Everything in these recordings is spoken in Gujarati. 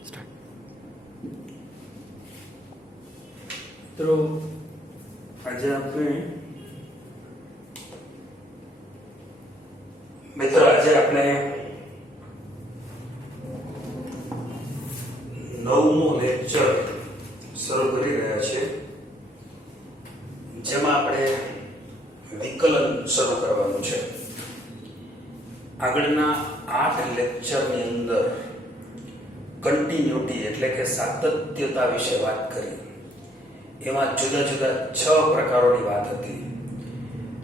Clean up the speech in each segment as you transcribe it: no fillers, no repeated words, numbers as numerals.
મિત્રો આજે આપણે નવમું લેક્ચર શરૂ કરી રહ્યા છીએ, જેમાં આપણે વિકલન શરૂ કરવાનું છે. આગળના 8 લેક્ચરની અંદર કન્ટિન્યુટી એટલે કે સાતત્યતા વિશે વાત કરી. એમાં જુદા જુદા 6 પ્રકારોની વાત હતી.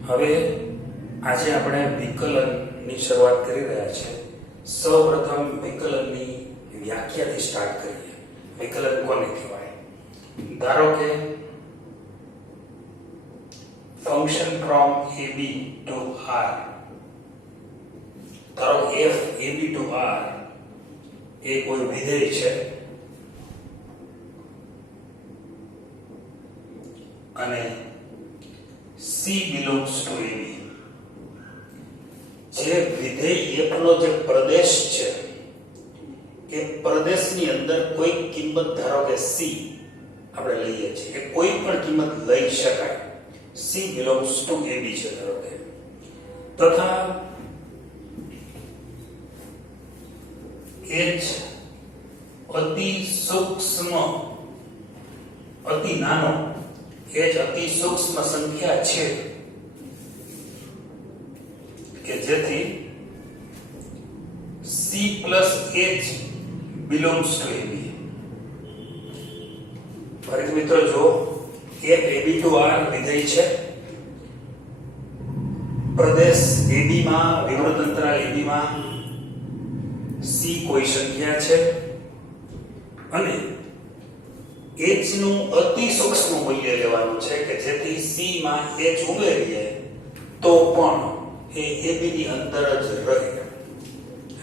હવે આજે આપણે વિકલનની શરૂઆત કરી રહ્યા છીએ. સૌપ્રથમ વિકલનની વ્યાખ્યાથી સ્ટાર્ટ કરીએ. વિકલન કોને કહેવાય? ધારો કે function from ab to r, ધારો f ab to r એ કોઈ વિધેય છે અને c belongs to ab. જે વિધેય f નો જે પ્રદેશ છે એ પ્રદેશની અંદર કોઈ કિંમત ધારો કે c આપણે લઈએ છીએ, એ કોઈ પણ કિંમત લઈ શકાય. c belongs to ab છે ધારો કે. તથા h અતિ સૂક્ષ્મ, અતિ નાનો, h અતિ સૂક્ષ્મ સંખ્યા છે કે જેથી c plus h belongs to ab. ફરી મિત્રો જો f ab to r વિધેય છે, પ્રદેશ ab માં, વિવૃત અંતરાલ ab માં c કોઈ સંખ્યા છે અને h નું અતિ સૂક્ષ્મ મૂલ્ય લેવાનું છે કે જેથી c માં h ઉમેરીએ તો પણ એ ab ની અંદર જ રહે.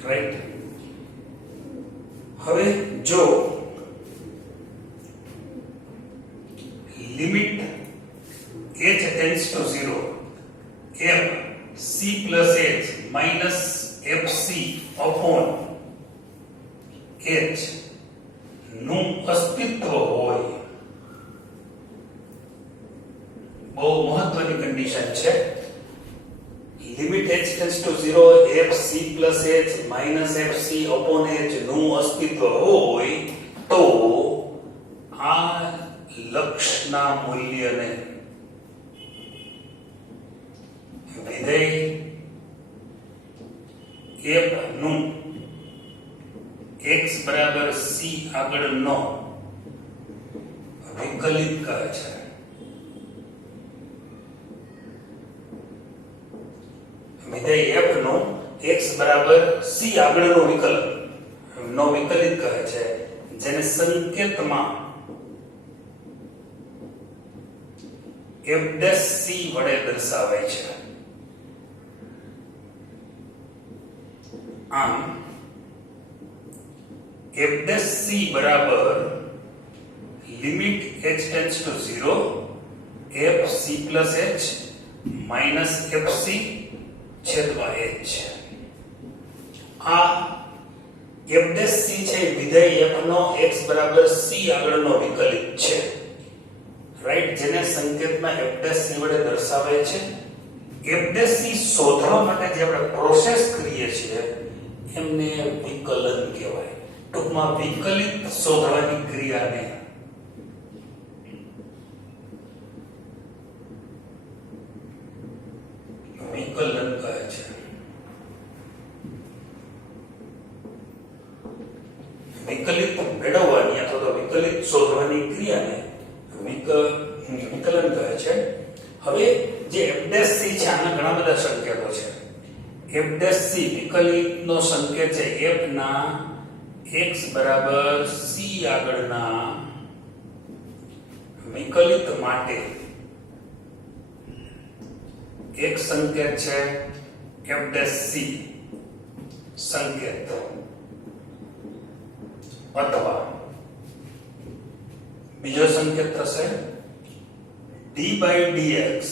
રાઈટ. હવે જો limit h tends to 0 f c plus h minus fc upon h નું અસ્તિત્વ હોય, બહુ મહત્વની કન્ડિશન છે. Limit h tends to 0 f c plus h minus fc upon h નું અસ્તિત્વ હોય તો આ લક્ષના મૂલ્યને વિધેય f નું x બરાબર c આગળનો વિકલિત કહે છે. વિધેય f નો x બરાબર c આગળનો વિકલન નો વિકલિત કહે છે, જેને સંકેતમાં f' વડે દર્શાવાય છે. આમ f' બરાબર limit h tends to 0 f c plus h minus fc છેદમાં h. આ f' છે વિધેય f નો x બરાબર c આગળનો વિકલિત છે. રાઈટ. જેને સંકેતમાં f' વડે દર્શાવાય છે. f' શોધવા માટે જે આપણે પ્રોસેસ કરીએ છીએ એમને વિકલન કહેવાય. ટૂંકમાં વિકલિત શોધવાની ક્રિયાને વિકલન કહે છે. વિકલિત મેળવવાની અથવા તો વિકલિત શોધવાની ક્રિયાને વિકલન કહે છે. હવે જે f' છે આના ઘણા બધા સંકેતો છે. f' વિકલિતનો સંકેત છે f ના x બરાબર c આગળના વિકલિત માટે એક સંકેત છે f' સંકેત, અથવા બીજો સંકેત થશે d/dx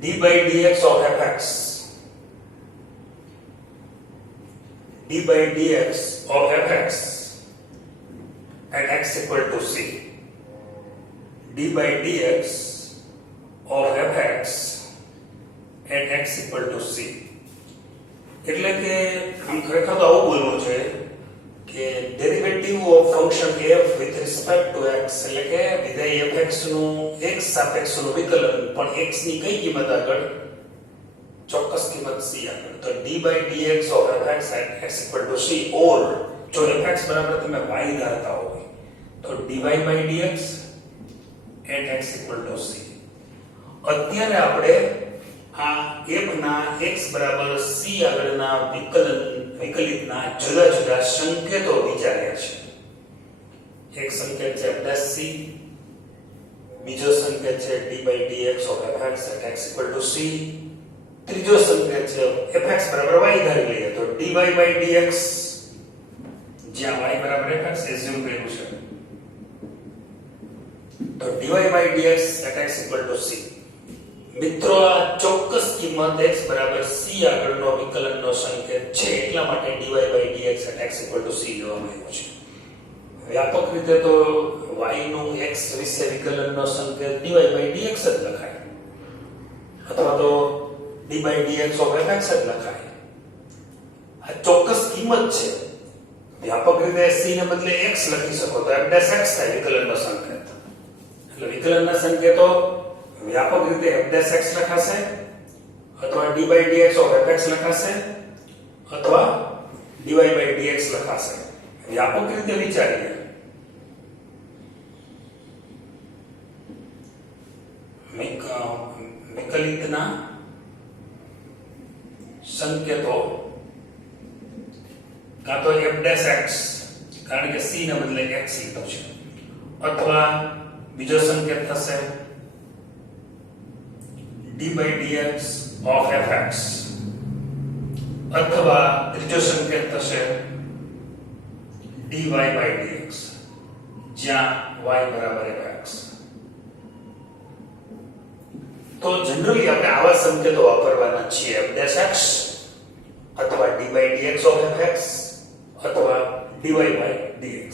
d by dx of fx d by dx of fx at x equal to c. d by dx of fx at x equal to c. એટલે કે આમ ખરેખર તો આવું બોલવું છે કે derivative of function f with respect to x એટલે કે વિધેય fx નું x સાપેક્ષનું વિકલન પણ x ની કઈ કિંમત આગળ ચોક્કસ કિંમત c આગળ. તો d by dx of fx at x equal to c or જો fx બરાબર તમે y ધારતા હોય તો dy by dx at x equal to c. અત્યારે આપણે આ f ના x બરાબર c આગળના વિકલિતના જુદા જુદા સંકેતો વિચાર્યા છે. એક સંકેત છે f' c, બીજો સંકેત છે d by dx of fx at x equal to c, ત્રીજો સંકેત છે fx બરાબર y ધારી લઈએ તો dy by dx જ્યાં y બરાબર fx એઝ્યુમ કર્યું છે તો dy by dx at x equal to c. મિત્રો આ ચોક્કસ કિંમત x બરાબર c આગળનો વિકલનનો સંકેત છે એટલા માટે dy by dx at x equal to c લેવામાં આવ્યો છે. વ્યાપક રીતે તો y નું x વિશે વિકલનનો સંકેત dy by dx જ લખાય અથવા તો d by dx of fx જ લખાય. આ ચોક્કસ કિંમત છે. વ્યાપક રીતે c ને બદલે x લખી શકો તો f' x થાય વિકલનનો સંકેત. એટલે વિકલનના સંકેતો વ્યાપક રીતે f' x લખાશે અથવા d by dx of fx લખાશે અથવા dy by dx લખાશે. વ્યાપક રીતે વિચારીએ વિકલિતના સંકેતો કાં તો f' x કારણ કે c ને બદલે x લીધો છે અથવા બીજો સંકેત થશે d by dx of fx અથવા ત્રીજો સંકેત થશે dy by dx જ્યાં y બરાબર fx. તો જનરલી આપણે આવા સંકેતો વાપરવાના છીએ f' x અથવા d by dx of fx અથવા dy by dx.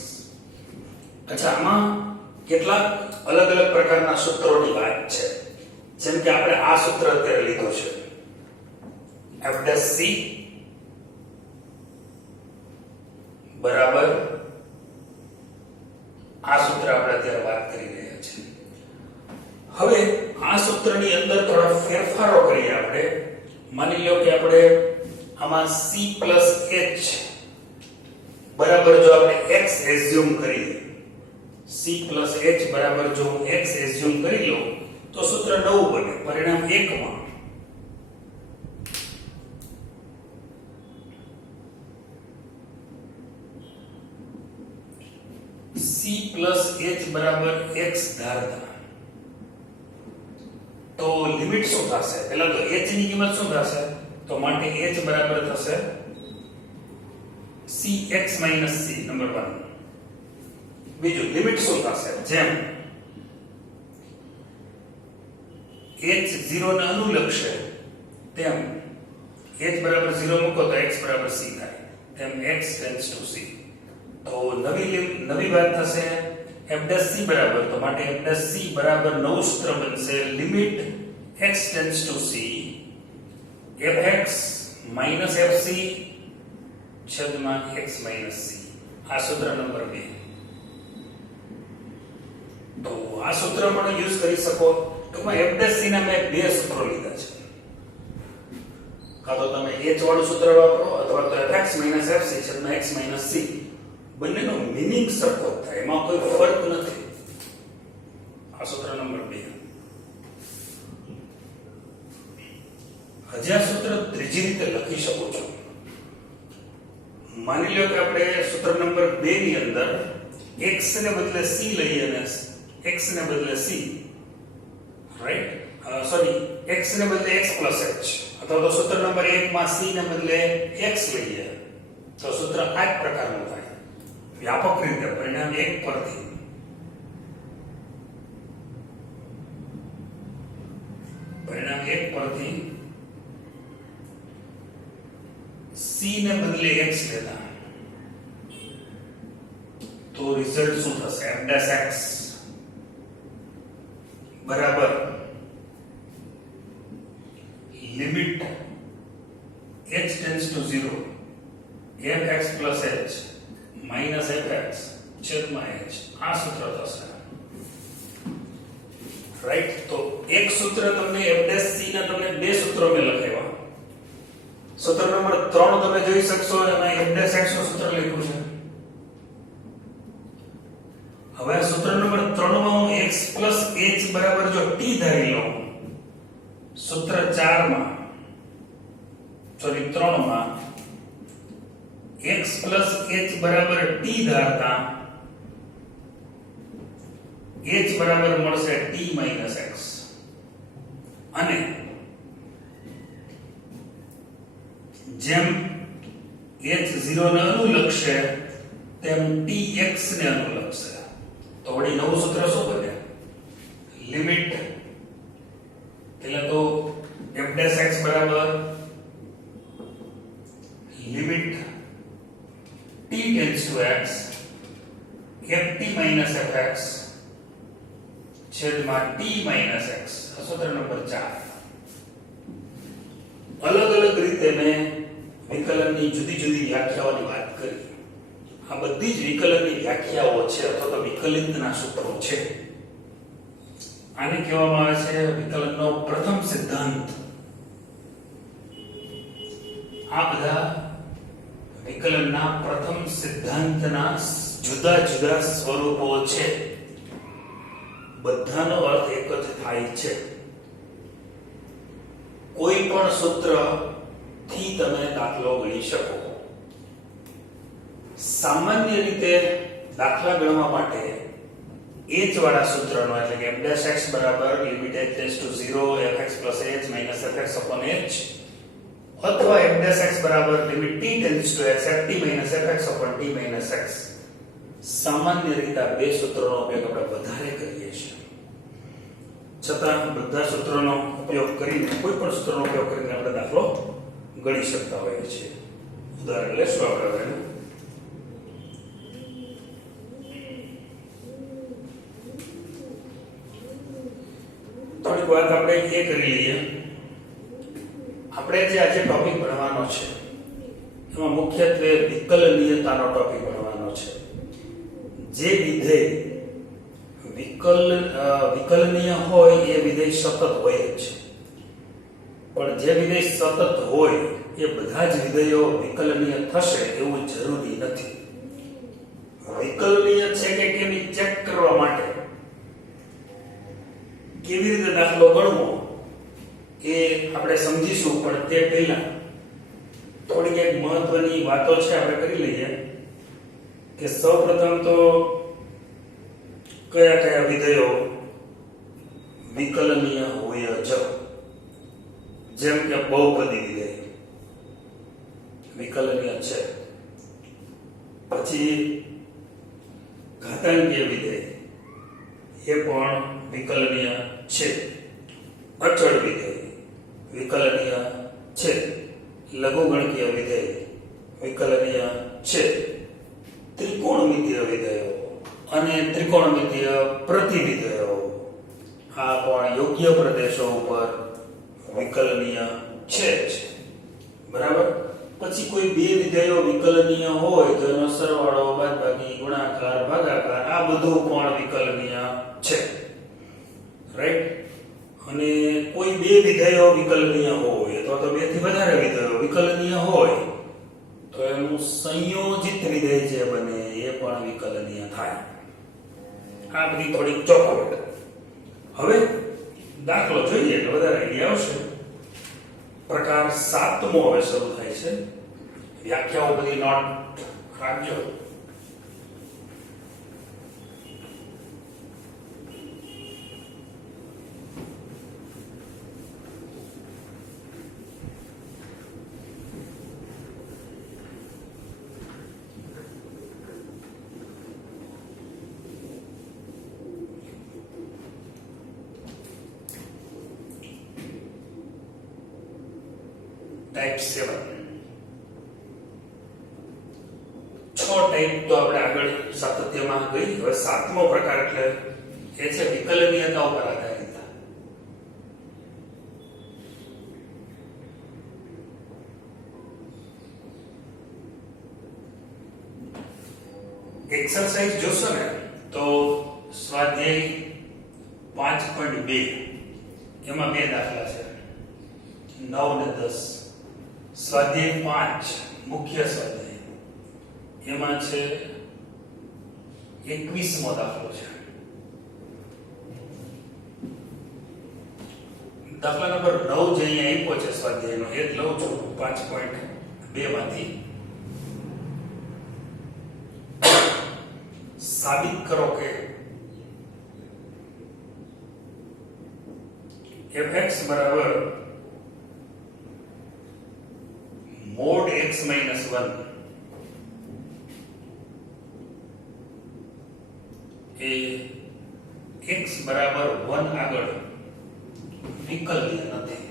અચ્છા, આમાં કેટલાક અલગ અલગ પ્રકારના સૂત્રોની વાત છે. જેમ કે આપણે આ સૂત્ર અત્યારે લીધો છે f' c બરાબર આ સૂત્ર આપણે અત્યારે વાત કરી રહ્યા છીએ. હવે આ સૂત્રની અંદર થોડા ફેરફારો કરીએ આપણે. માની લો કે આપણે આમાં c h બરાબર જો આપણે x એઝ્યુમ કરીએ, c h બરાબર જો હું x એઝ્યુમ કરી લઉં તો સૂત્ર નવું બને. પરિણામ 1 માં c h બરાબર x ધારતા તો લિમિટ શું થશે? પહેલા તો h ની કિંમત શું થશે? તો માટે h બરાબર થશે cx c નંબર 1. બીજું લિમિટ શું થશે? જેમ h 0 ને અનુલક્ષે તેમ h બરાબર 0 મૂકો તો x બરાબર c થાય, તેમ x ટેન્ડ્સ ટુ c. તો નવી વાત થશે f' c બરાબર, તો માટે f' c બરાબર નવું સૂત્ર બનશે limit x tends to c fx fc છેદમાં x c. આ સૂત્ર નંબર 2. તો આ સૂત્ર પણ યુઝ કરી શકો. ટૂંકમાં f' c ના મેં બે સૂત્રો લીધા છે. કાં તો તમે h વાળું સૂત્ર વાપરો અથવા તો fx fc છેદમાં x c. બંનેનો મીનિંગ સરખો થાય, એમાં કોઈ ફરક નથી. આ સૂત્ર નંબર 2. હજી આ સૂત્ર ત્રીજી રીતે લખી શકો છો. માની લો કે આપણે સૂત્ર નંબર 2 ની અંદર x ને બદલે c લઈએ અને x ને બદલે c, રાઈટ, સોરી, x ને બદલે x h અથવા તો સૂત્ર નંબર 1 માં c ને બદલે x લઈએ તો સૂત્ર આ જ પ્રકારનું થાય. વ્યાપક રીતે પરિણામ 1 પરથી c ને બદલે x લેતા તો રિઝલ્ટ શું થશે f dash x બરાબર limit h tends to 0 fx plus h minus fx છેદમાં h આ સૂત્ર થશે રાઈટ તો એક સૂત્ર તમને f dash c ના તમને બે સૂત્રો મેં લખાવ્યા સૂત્ર નંબર 3 તમે જોઈ શકશો એમાં f dash x નું સૂત્ર લખ્યું છે હવે સૂત્ર નંબર 3 માં હું x h બરાબર જો t ધારી લઉં સૂત્ર 4 માં સોરી 3 માં x h બરાબર t ધારતા h બરાબર મળશે t x અને જેમ h 0 ને અનુલક્ષે તેમ tx ને અનુલક્ષે તો વળી નવું સૂત્ર શું બને લિમિટ એટલે તો f dash x બરાબર limit t tends to x ft minus fx છેદમાં t minus x સૂત્ર નંબર 4 અલગ અલગ રીતે મેં વિકલનની જુદી જુદી વ્યાખ્યાઓની વાત કરી આ બધી જ વિકલનની વ્યાખ્યાઓ છે અથવા તો વિકલિતના સૂત્રો છે આને કહેવામાં આવે છે વિકલનનો પ્રથમ સિદ્ધાંત આ બધા વિકલનના પ્રથમ સિદ્ધાંતના જુદા જુદા સ્વરૂપો છે બધાનો અર્થ એક જ થાય છે કોઈ પણ સૂત્ર થી તમે દાખલો ગણી શકો સામાન્ય રીતે દાખલા ગણવા માટે h વાળા સૂત્રનો એટલે કે f dash x બરાબર limit h tends to 0 fx plus h minus fx upon h અથવા f dash x બરાબર limit t tends to x ft minus fx upon t minus x સામાન્ય રીતે આ બે સૂત્રોનો ઉપયોગ આપણે વધારે કરીએ છીએ છતાં બધા સૂત્રોનો ઉપયોગ કરીને કોઈ પણ સૂત્રનો ઉપયોગ કરીને આપણે દાખલો ગણી શકતા હોઈએ છીએ ઉદાહરણ લેશું આપણે થોડીક વાત આપણે એ કરી લઈએ આપણે જે આજે ટોપિક ભણવાનો છે એમાં મુખ્યત્વે વિકલનીયતાનો ટોપિક ભણવાનો છે જે વિધેય વિકલનીય હોય એ વિધેય સતત હોય જ પણ જે વિધેય સતત હોય એ બધા જ વિધેયો વિકલનીય થશે એવું જરૂરી નથી વિકલનીય છે કે કેમ ચેક કરવા માટે કેવી રીતે દાખલો ગણવો એ આપણે સમજીશું પણ તે પહેલા થોડીક એક મહત્વની વાતો છે આપણે કરી લઈએ કે સૌપ્રથમ તો કયા કયા વિધેયો વિકલનીય હોય જ જેમ કે બહુપદી વિધેય વિકલનીય છે પછી ઘાતાંકીય વિધેય એ પણ વિકલનીય છે અચળ વિધેય વિકલનીય છે લઘુગણકીય વિધેય વિકલનીય છે ત્રિકોણમિતીય વિધેયો અને ત્રિકોણમિતીય પ્રતિવિધેયો આ પણ યોગ્ય પ્રદેશો ઉપર વિકલનીય છે જ બરાબર પછી કોઈ બે વિધેયો વિકલનીય હોય તો એનો સરવાળો બાદબાકી ગુણાકાર ભાગાકાર આ બધું પણ વિકલનીય છે રાઈટ અને કોઈ બે વિધેયો વિકલનીય હોય અથવા તો બે થી વધારે વિધેયો વિકલનીય હોય તો એનું સંયોજિત વિધેય જે બને એ પણ વિકલનીય થાય આ બધી થોડીક ચોખવટ હવે દાખલો જોઈએ એટલે વધારે આઈડિયા આવશે પ્રકાર 7મો હવે શરૂ થાય છે વ્યાખ્યાઓ બધી નોટ રાખજો Type 7 ટાઈપ તો આપણે આગળ સાતત્યમાં ગઈ. હવે સાતમો પ્રકાર એટલે એ છે વિકલનીયતા ઉપર આધારિત. એક્સરસાઇઝ જોશો ને તો સ્વાધ્યાય 5.2 એમાં બે દાખલા છે 9 ને 10. સ્વાધ્યાય 5 મુખ્ય સ્વાધ્યાય એમાં છે 21મો દાખલો છે. દાખલા નંબર 9 જે અહીંયા આપ્યો છે સ્વાધ્યાયનો એ જ લઉં છું 5.2 માંથી. સાબિત કરો કે fx બરાબર mod x minus 1 એ x બરાબર 1 આગળ વિકલનીય નથી.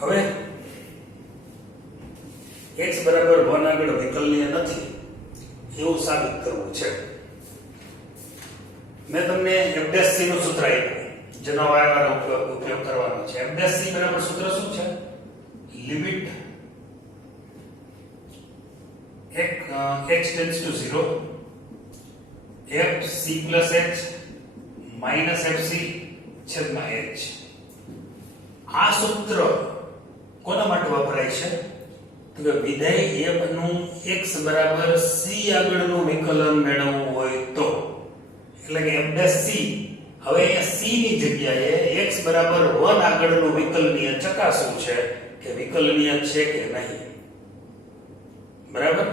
હવે x બરાબર 1 આગળ વિકલનીય નથી એવું સાબિત કરવું છે. મેં તમને f' નું સૂત્ર આપ્યું જેનો વારંવાર ઉપયોગ કરવાનો છે. f' બરાબર સૂત્ર શું છે? Limit x tends to 0 fc plus h minus fc છેદમાં h. આ સૂત્ર કોના માટે વપરાય છે? તો કે વિધેય f નું x બરાબર c આગળનું વિકલન મેળવવું હોય તો, એટલે કે f'. હવે અહીંયા c ની જગ્યાએ x બરાબર 1 આગળનું વિકલનીય ચકાસવું છે કે વિકલનીય છે કે નહીં. બરાબર?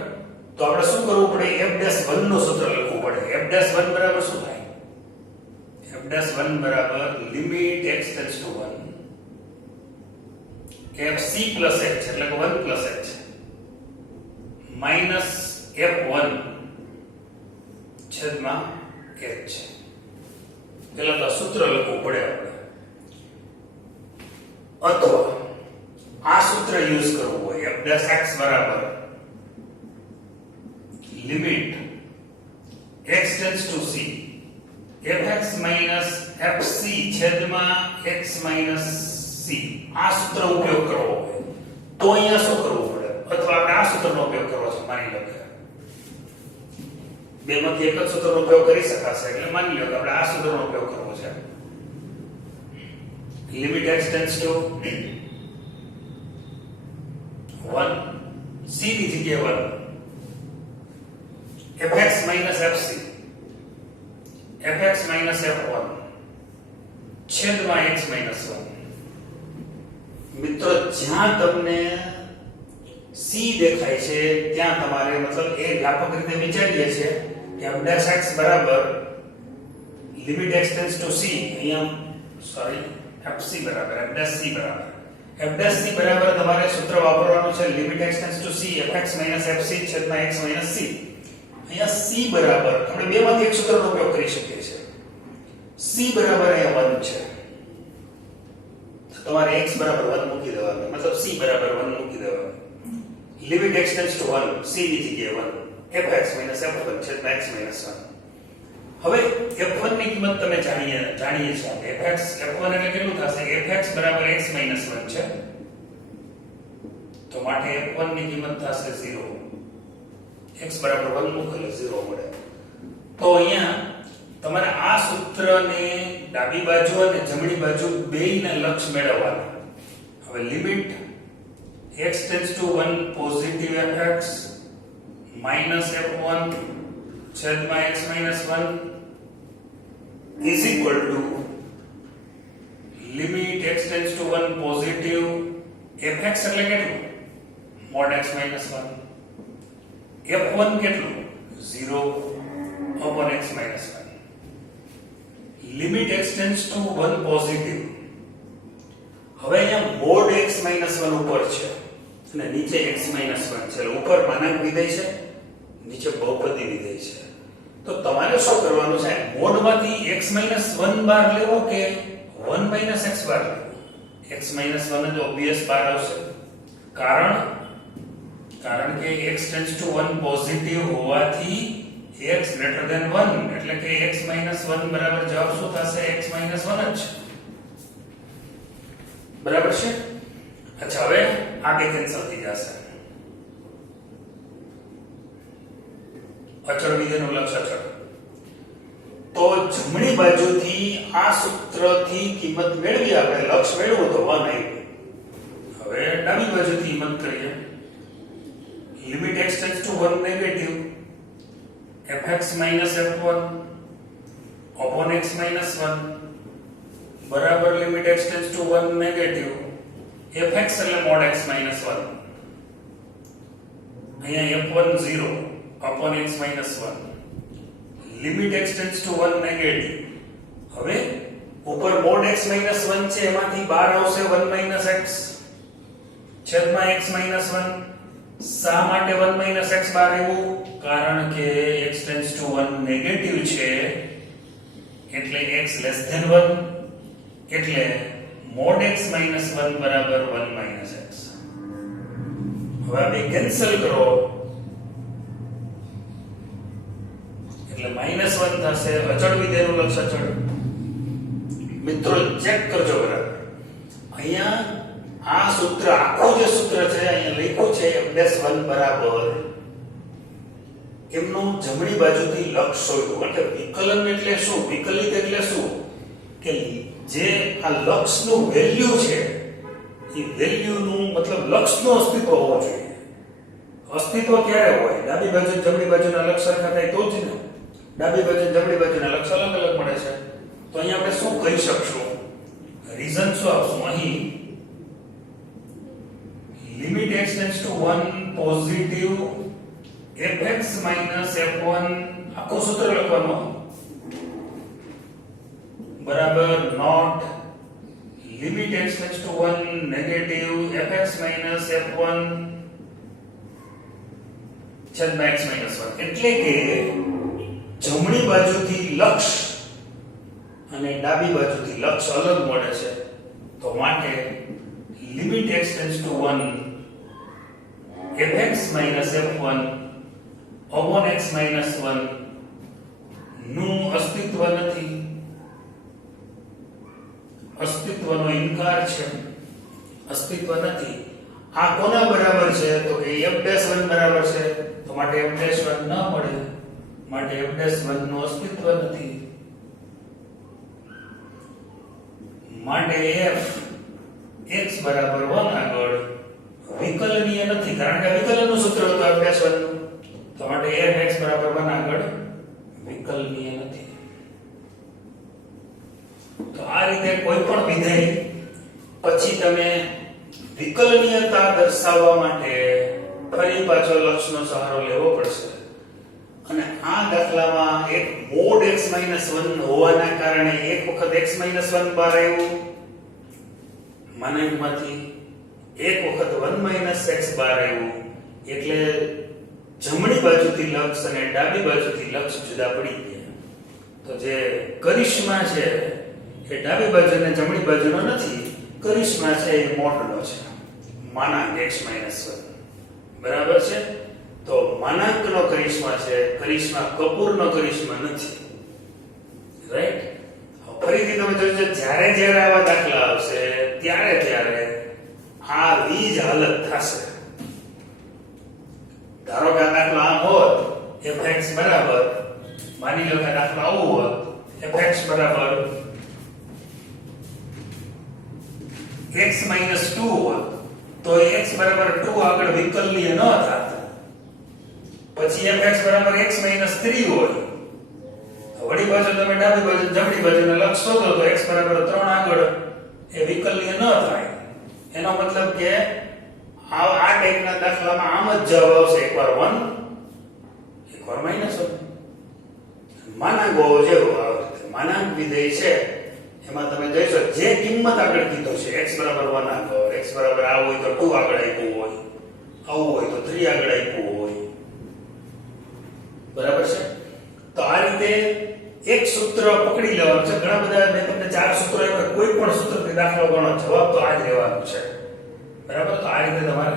તો આપણે શું કરવું પડે? f'1 નું સૂત્ર લખવું પડે. f'1 બરાબર શું થાય? f'1 બરાબર limit x tends to 1 fc plus h એટલે કે 1 plus h minus f1 છેદમાં h. પેલા તો સૂત્ર લખવું પડે આપણે, અથવા આ સૂત્ર યુઝ કરવું હોય f' બરાબર limit x tends to c fx minus fc છેદમાં x minus c. આ સૂત્ર ઉપયોગ કરવો હોય તો અહીંયા શું કરવું પડે? અથવા આપણે આ સૂત્રનો ઉપયોગ કરવો છે. માની લો કે બેમાંથી એક જ સૂત્રનો ઉપયોગ કરી શકાશે, એટલે માની લો કે આપણે આ સૂત્રનો ઉપયોગ કરવો છે. Limit x tends to 1 c ની જગ્યાએ 1 fx minus fc fx minus f1 છેદમાં x minus 1. મિત્રો જ્યાં તમને c દેખાય છે ત્યાં તમારે મતલબ એ વ્યાપક રીતે વિચારીએ છીએ કે f' બરાબર limit x tends to c અહીંયા fc બરાબર fc બરાબર તમારે સૂત્ર વાપરવાનું છે limit x tends to c fx fc છેદમાં x c. અહીંયા c બરાબર આપણે બેમાંથી એક સૂત્રનો ઉપયોગ કરી શકીએ છીએ. c બરાબર અહીંયા 1 છે, તમારે x બરાબર 1 મૂકી દેવાનું, મતલબ c બરાબર 1 મૂકી દેવાનું. Limit x tends to 1 c ની જગ્યાએ 1 fx f1 છેદમાં x 1. હવે f1 ની કિંમત તમે જાણીએ છો કે fx f1 એટલે કેટલું થશે? fx બરાબર x 1 છે, તો માટે f1 ની કિંમત થશે 0. x બરાબર 1 મૂકો એટલે 0 મળે. તો અહીંયા તમારે આ સૂત્રને ડાબી બાજુ અને જમણી બાજુ બેયના લક્ષ મેળવવાના. હવે limit x tends to 1 positive fx minus f1 છેદમાં x 1 is equal to limit x tends to 1 positive fx એટલે કેટલું? mod x 1. f1 કેટલું? 0 upon x 1. Limit x tends to 1 positive. હવે અહીંયા mod x 1 ઉપર છે અને નીચે x 1 છે, એટલે ઉપર માનાંક વિધેય છે, નીચે બહુપદી વિધેય છે. તો તમારે શું કરવાનું છે? મોડમાંથી x 1 બહાર લેવો કે 1 x બહાર લેવો? x - 1 જ ઓબ્વિયસ બહાર આવશે. કારણ કે x → 1 પોઝિટિવ હોવાથી x > 1 એટલે કે x - 1 બરાબર જવાબ શું થશે? x - 1 જ. બરાબર છે. અચ્છા, હવે આ બે કેન્સલ થઈ જશે. અચળ વિધેયનું લક્ષ અચળ. તો જમણી બાજુથી આ સૂત્રથી કિંમત મેળવી, આપણે લક્ષ મેળવ્યું તો 1 આવ્યું. હવે ડાબી બાજુથી કિંમત કરીએ. Limit x → 1 negative fx - f1 upon x - 1 બરાબર લિમિટ x → 1 નેગેટિવ fx એટલે mod x - 1. અહીંયા f1 0 upon x - 1 limit x → 1 negative. હવે ઉપર mod x - 1 છે, એમાંથી બહાર આવશે 1 - x છેદમાં x - 1. શા માટે 1 - x બહાર આવ્યું? કારણ કે x → 1 નેગેટિવ છે એટલે x <1 એટલે mod x - 1 બરાબર 1 - x. હવે આ બે કેન્સલ કરો એટલે -1 થશે. અચળ વિધેયનું લક્ષ અચળ. મિત્રો ચેક કરજો બરાબર. અહીંયા આ સૂત્ર, આખું જે સૂત્ર છે અહીંયા લખ્યું છે f'1 બરાબર એમનું જમણી બાજુથી લક્ષ શોધ્યું. એટલે વિકલન એટલે શું? વિકલિત એટલે શું? કે જે આ લક્ષનું વેલ્યુ છે એ વેલ્યુનું મતલબ લક્ષનું અસ્તિત્વ હોવું જોઈએ. અસ્તિત્વ ક્યારે હોય? ડાબી બાજુ જમણી બાજુના લક્ષ સરખા થાય તો જ ને. ડાબી બાજુ જમણી બાજુના લક્ષ અલગ અલગ મળે છે. તો અહીંયા આપણે શું કહી શકશું? રીઝન શું આવશું? અહીં limit x → 1 positive fx - f1 આખું સૂત્ર લખવાનું બરાબર note limit x → 1 negative fx - f1 છેદમાં x - 1. એટલે કે જમણી બાજુથી લક્ષ અને ડાબી બાજુથી લક્ષ અલગ મળે છે. તો માટે limit x → 1 fx - f1 upon x - 1 નું અસ્તિત્વ નથી. અસ્તિત્વનો ઇનકાર છે. અસ્તિત્વ નથી. આ કોના બરાબર છે? તો કે f'1 બરાબર છે. તો માટે f'1 ન મળે. માટે f'1 નું અસ્તિત્વ નથી. માટે f x બરાબર 1 આગળ વિકલનીય નથી. કારણ કે વિકલનનું સૂત્ર હતું f'1 નું. તો માટે f(x = 1) આગળ વિકલનીય નથી. તો આ રીતે કોઈ પણ વિધેય પછી તમે વિકલનીયતા દર્શાવવા માટે ફરી પાછો લક્ષનો સહારો લેવો પડશે. અને આ દાખલામાં એક mod x - 1 હોવાના કારણે એક વખત x - 1 બહાર આવ્યું માનાંકમાંથી, એક વખત 1 - x બહાર આવ્યું. એટલે જમણી બાજુથી લક્ષ અને ડાબી બાજુથી લક્ષ જુદા પડી ગયા. તો જે કરિશ્મા છે એ ડાબી બાજુ અને જમણી બાજુનો નથી. કરિશ્મા છે એ મોડનો છે, માનાંક x - 1. બરાબર છે. તો માનાંકનો કરિશ્મા છે, કરિશ્મા કપૂરનો કરિશ્મા નથી. રાઈટ. ફરીથી તમે જોજો, જ્યારે જ્યારે આવા દાખલા આવશે ત્યારે આ વીજ હાલત થશે. ધારો કે આ દાખલો આમ હોત fx બરાબર, માની લો કે દાખલો આવું હોત fx બરાબર x - 2 હોત તો x બરાબર 2 આગળ વિકલનીય ન થાત. પછી fx બરાબર x - 3 હોય તો વળી પાછો તમે ડાબી બાજુ જમણી બાજુનો લક્ષ શોધો તો x બરાબર 3 આગળ એ વિકલનીય ન થાય. એનો મતલબ કે આ ટાઈપના દાખલામાં આમ જ જવાબ આવશે, એકવાર 1 એકવાર -1. માનાંકો જેવો આવે માનાંક વિધેય છે એમાં તમે જોઈશો જે કિંમત આગળ કીધો છે x બરાબર 1 આગળ, x બરાબર આ હોય તો 2 આગળ આપ્યું હોય, આવું હોય તો 3 આગળ આપ્યું હોય. બરાબર છે. તો આ રીતે એક સૂત્ર પકડી લેવાનું છે. ઘણા બધા મેં તમને 4 સૂત્રો આપ્યા, કોઈ પણ પણ સૂત્રથી દાખલો ગણો, જવાબ તો આ જ રહેવાનો છે. બરાબર? તો આ રીતે તમારે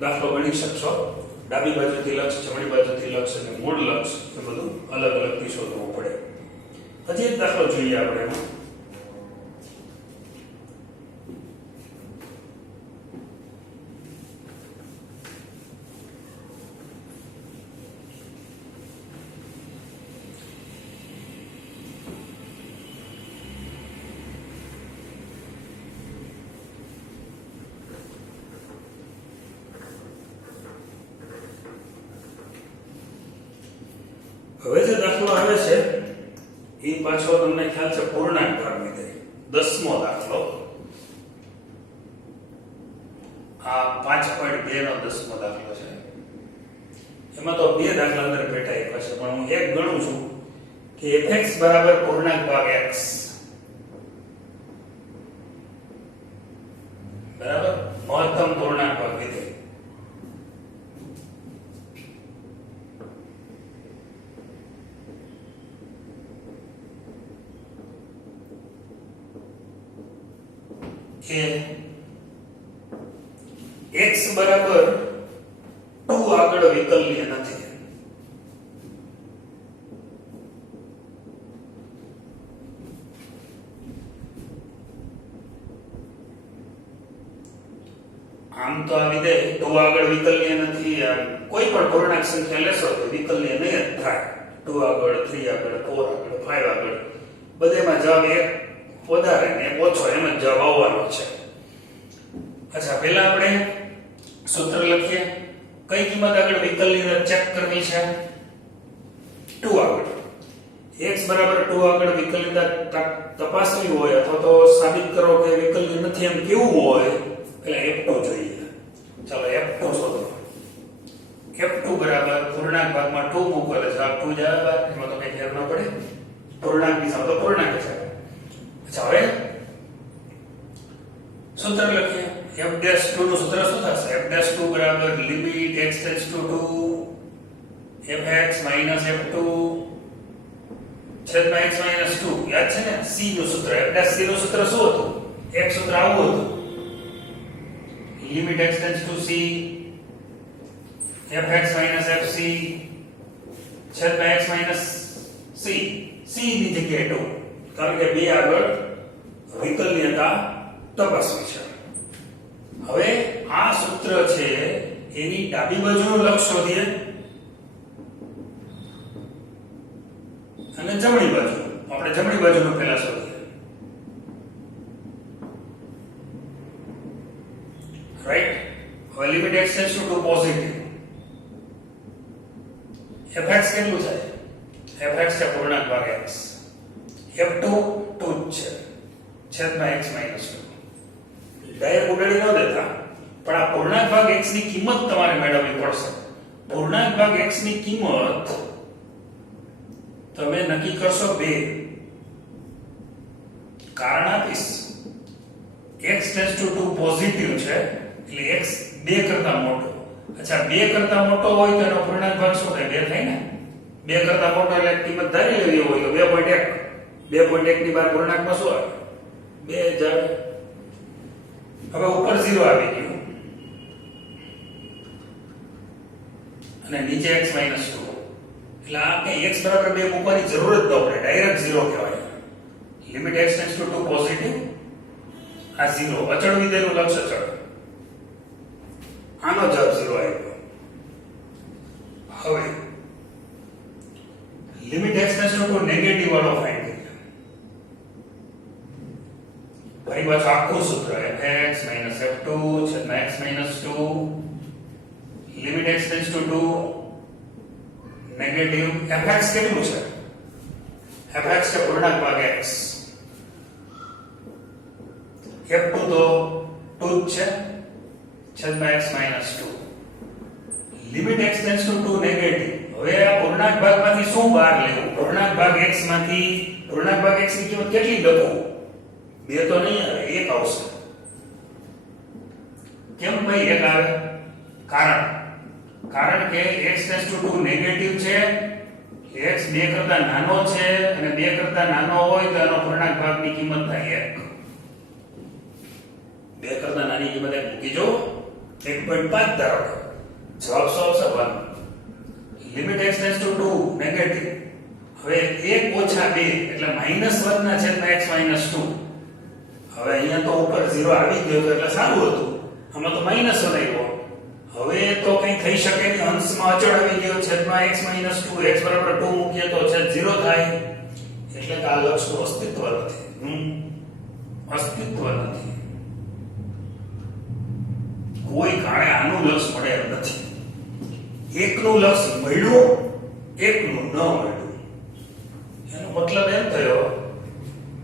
દાખલો ગણી શકશો. ડાબી બાજુથી લક્ષ, જમણી બાજુથી લક્ષ અને મૂળ લક્ષ એ બધું અલગ અલગથી શોધવું પડે. હજી એક દાખલો જોઈએ આપણે એમાં. હવે જે દાખલો આવે છે એ પાછો તમને ખ્યાલ છે પૂર્ણાંક ભાગ વિધેય. 10મો દાખલો. આ 5.2 નો 10મો દાખલો છે. એમાં તો બે દાખલા અંદર પેટા આપ્યા છે, પણ હું એક ગણું છું કે fx બરાબર પૂર્ણાંક ભાગ x. બરાબર? મહત્તમ પૂર્ણાંક ભાગ વિધેય. કે x બરાબર 2 આગળ વિકલ્ય નથી. આમ તો આ વિધેય 2 આગળ વિકલ્ય નથી. કોઈ પણ પૂર્ણાંક સંખ્યા લેશો તો વિકલ્ય નહીં જ થાય. 2 આગળ, 3 આગળ, 4 આગળ, 5 આગળ, બધેમાં જવાબ એક વધારે ને ઓછો એમ જ જવાબ આવવાનો છે. અચ્છા, પહેલા આપણે સૂત્ર લખીએ. કઈ કિંમત આગળ વિકલ્ય ચેક કરવી છે? 2 આગળ. x બરાબર 2 આગળ વિકલ્ય તપાસવી હોય અથવા તો સાબિત કરો કે વિકલ્ય નથી એમ કેવું હોય, પહેલા f2 જોઈએ. ચાલો f2 શોધો. f2 બરાબર પૂર્ણાંક ભાગમાં 2 મૂકો એટલે જવાબ 2 જ આવે. એમાં તો કઈ ફેર ન પડે. પૂર્ણાંક ની સામે તો પૂર્ણાંક છે. અચ્છા, હવે સૂત્ર લખીએ. f'2 નું સૂત્ર શું થશે? f'2 બરાબર લિમિટ x → 2 fx - f2 છેદમાં x - 2. યાદ છે ને c નું સૂત્ર? f'(c) નું સૂત્ર શું હતું? એક સૂત્ર આવું હતું. Limit x → c fx - fc છેદમાં x - c. c ની જગ્યાએ 2, કારણ કે બે આગળ વિકલ્યતા તપાસવી છે. હવે આ સૂત્ર છે એની ડાબી બાજુનું લક્ષ શોધીએ અને જમણી બાજુ. આપણે જમણી બાજુનું પહેલા શોધીએ. રાઈટ? હવે લિમિટ x → 2 પોઝિટિવ. fx કેટલું છે? fx છે પૂર્ણાંક ભાગ x. f2 2 છે છેદમાં x - 2. ડાયરેક્ટ ઉડાડી ન દેતા, પણ આ પૂર્ણાંક ભાગ x ની કિંમત તમારે મેળવવી પડશે. પૂર્ણાંક ભાગ x ની કિંમત તમે નક્કી કરશો 2. કારણ આપીશ. x → 2 પોઝિટિવ છે એટલે x 2 કરતા મોટો. અચ્છા, 2 કરતા મોટો હોય તો એનો પૂર્ણાંક ભાગ શું થાય? 2 થાય ને. 2 કરતા મોટો એટલે કિંમત ધારી લેવી હોય તો 2.1. 2.1 ની બહાર પૂર્ણાંકમાં શું આવે? 2 જ આવે. હવે ઉપર 0 આવી ગયું અને નીચે x - 2. એટલે આ કે x બરાબર 2 મૂકવાની જરૂર જ ન પડે, ડાયરેક્ટ 0 કહેવાય. Limit x → 2 positive. આ 0 અચળ વિધેયનું લક્ષ અચળ. આનો જવાબ 0 આવ્યો. હવે લિમિટ x → 2 નેગેટિવ વાળો ફાઇન્ડ કરીએ. ફરી પાછું આખું સૂત્ર fx - f2 છેદમાં x - 2. Limit x → 2 negative. fx કેટલું છે? fx છે પૂર્ણાંક ભાગ x. f2 તો 2 છે છેદમાં x - 2. Limit x → 2 negative. હવે આ પૂર્ણાંક ભાગમાંથી શું બહાર લેવું? પૂર્ણાંક ભાગ x માંથી પૂર્ણાંક ભાગ x ની કિંમત કેટલી લખું? 2 તો નહીં આવે, 1 આવશે. કેમ ભાઈ 1 આવે? કારણ કે x → 2 નેગેટિવ છે. x 2 કરતા નાનો છે અને 2 કરતા નાનો હોય તો એનો પૂર્ણાંક ભાગની કિંમત થાય 1. 2 કરતા નાની કિંમત એક મૂકી જો 1.5 ધારો કે જવાબ શું આવશે 1 limit x tends to 2 negative હવે 1 ઓછા 2 એટલે -1 ના છેદમાં x -2 હવે અહીંયા તો ઉપર 0 આવી ગયો તો એટલે સારું હતું આમાં તો માઈનસ આવ્યો હવે તો કંઈ થઈ શકે નહીં અંશમાં અચળ આવી ગયો છેદમાં x -2 x બરાબર 2 મૂકીએ તો છેદ 0 થાય એટલે કે આ લક્ષનું અસ્તિત્વ નથી અસ્તિત્વ નથી કોઈ કારણે આનું લક્ષ મળે એમ નથી એકનું લક્ષ મળ્યું એકનું ન મળ્યું એનો મતલબ એમ થયો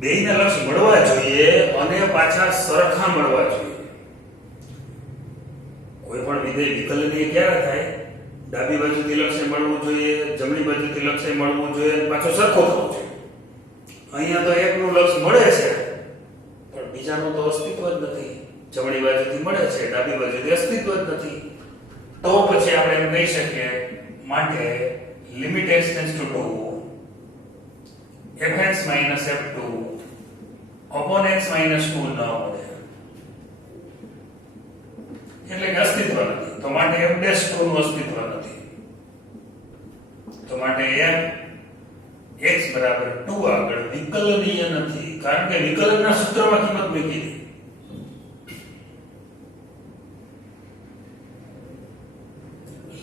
બેયના લક્ષ મળવા જોઈએ અને પાછા સરખા મળવા જોઈએ કોઈ પણ વિધેય વિકલનીય ક્યારે થાય ડાબી બાજુથી લક્ષે મળવું જોઈએ જમણી બાજુથી લક્ષે મળવું જોઈએ પાછો સરખો થવો જોઈએ અહીંયા તો એકનું લક્ષ મળે છે પણ બીજાનું તો અસ્તિત્વ જ નથી જમણી બાજુથી મળે છે ડાબી બાજુથી અસ્તિત્વ જ નથી તો પછી આપણે એમ કહી શકીએ માટે limit x tends to 2 fx f2 upon x - 2 ન મળે એટલે કે અસ્તિત્વ નથી તો માટે f'2 નું અસ્તિત્વ નથી તો માટે f x બરાબર 2 આગળ વિકલનીય નથી કારણ કે વિકલનના સૂત્રમાં કિંમત મૂકી દીધી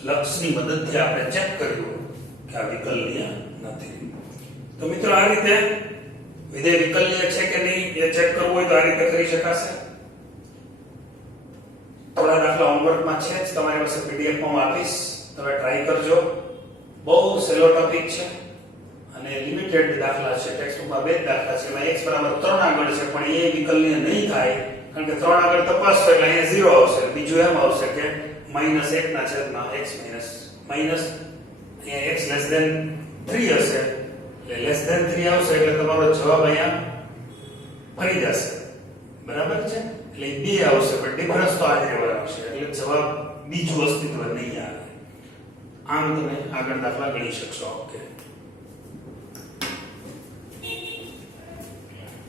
લક્ષની મદદથી આપણે ચેક કર્યું કે આ વિકલનીય નથી તો મિત્રો આ રીતે વિધેય વિકલનીય છે કે નહીં એ ચેક કરવું હોય તો આ રીતે કરી શકાશે થોડા દાખલા હોમવર્કમાં છે જ તમારી પાસે પીડીએફ માં હું આપીશ તમે ટ્રાય કરજો બહુ સહેલો ટોપિક છે અને લિમિટેડ દાખલા છે ટેક્સ્ટબુકમાં 2 દાખલા છે એમાં x બરાબર 3 આગળ છે પણ એ વિકલનીય નહીં થાય કારણ કે 3 આગળ તપાસશો એટલે અહીંયા 0 આવશે બીજું એમ આવશે કે -1 ના છેદમાં x માઈનસ અહીંયા x લેસ ધેન 3 હશે એટલે લેસ ધેન 3 આવશે એટલે તમારો જવાબ અહીંયા ફરી જશે બરાબર છે એટલે 2 આવશે પણ ડિફરન્સ તો આ જ રહેવાનો આવશે એટલે જવાબ બીજું અસ્તિત્વ નહીં આવે આમ તમે આગળ દાખલા ગણી શકશો ઓકે